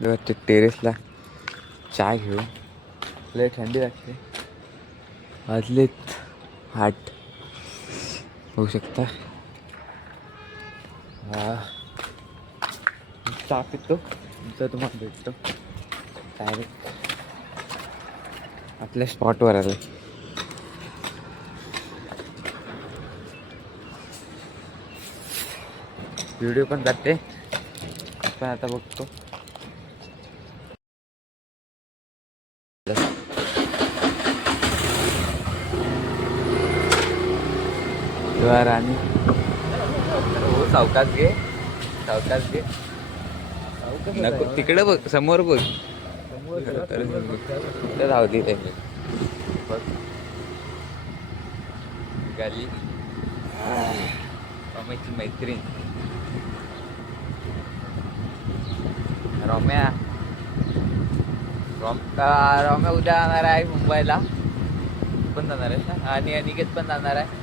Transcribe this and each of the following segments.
ते टेरेसला चहा घेऊ. लय थंडी लागते. वाजलेत 8 होऊ शकता. चहा पितो तर तुम्हाला भेटतो डायरेक्ट आपल्या स्पॉटवर आलं. व्हिडिओ पण जाते पण आता बघतो. आणि हो सावकाश घे, सावकाश घे. नको तिकडे बघ, समोर बघ. राहू दे बघ गाली रम्याची मैत्रीण रम्या. रम्या उद्या जाणार आहे मुंबईला. पण जाणार आहे आणि अनिकेत पण जाणार आहे.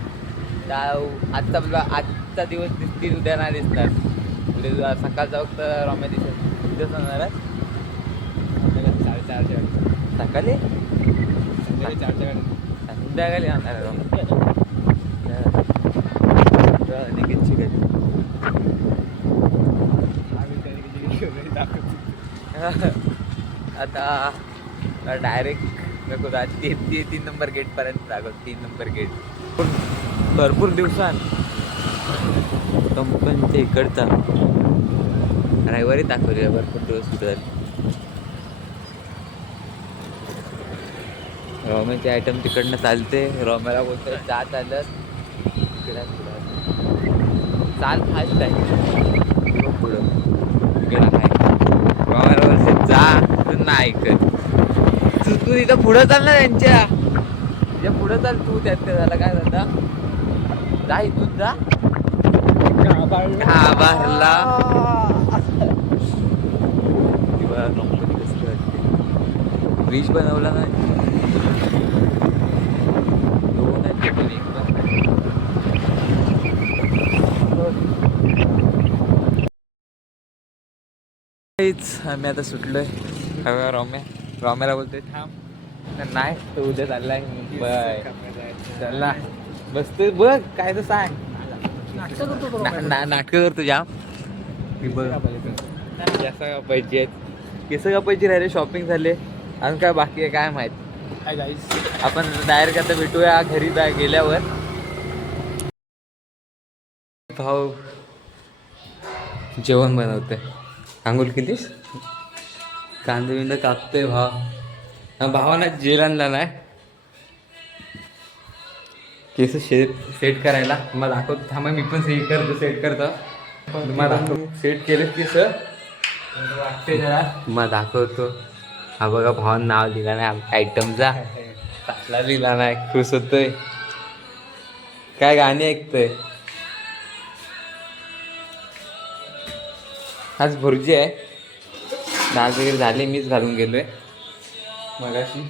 आजचा दिवस दिसतील, उद्या नाही दिसणार. उद्या सकाळचा वक्त रम्या दिसत. उद्या जाणार आहे सकाळी 4च्या गाडी. संध्याकाळी जाणार आहे अनिकेतची गाडी. आता डायरेक्ट नको 3 नंबर गेटपर्यंत दाखव. 3 नंबर गेट भरपूर दिवसांत कंपनीच्या इकडचा रविवारी दाखवले. भरपूर दिवस कुठे झाले. रॉमेचे आयटम तिकडनं चालते. रॉमेला बोलतो जा चालत चाल फास्ट आहे पुढं इकडं आहे. रॉमेला बोलते जा तर नाही ऐकत. तू तिथं पुढं चाल ना त्यांच्या पुढं चाल तू. त्यात झाला काय झाला जा इथून जा. हा बाहेरला ब्रिज बनवला नाही. आम्ही आता सुटलोय. रॉम्याला बोलतोय थांब. नाही तो उद्या चाललाय मुंबई. चला बसतोय बघ काय तर सांग. नाटक करतो जाम. केस कापायची आहेत. केस कापायची राहिले. शॉपिंग झाले. अजून काय बाकी आहे काय माहित. आपण डायरेक्ट आता भेटूया घरी गेल्यावर. भाऊ जेवण बनवते. आंघोळ केलीस? कांदे बिंदे कापतोय भाव. भावाना जेलांना नाही केस सेट करायला. मला दाखवतो थांबा. मी पण सेट करतो. तुम्हाला दाखव सेट केले केस वाटते जरा. मला दाखवतो. हा बघा भावानं नाव लिहिला नाही आयटमचा. ताटला लिहिला नाही. खुश होतोय. काय गाणी ऐकतोय. आज भुर्जी आहे. डाळ वगैरे झाली. मीच घालून गेलोय मगाशी.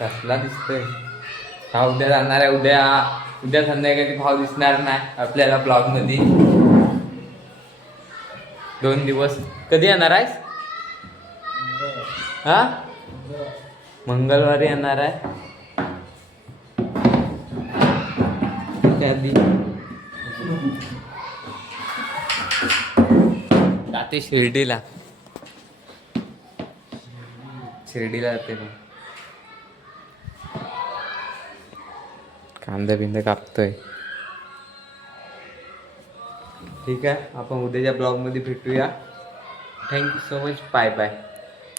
कसला दिसतोय. हा उद्या जाणार आहे. उद्या संध्याकाळी भाव दिसणार नाही आपल्याला ब्लॉग मध्ये. 2 दिवस. कधी येणार आहेस? हा मंगळवारी येणार आहे. जाते शिर्डीला जाते मग. कांदा बिंदा कापतोय. ठीक आहे आपण उद्याच्या ब्लॉग मध्ये भेटूया. Thank you so much. Bye bye.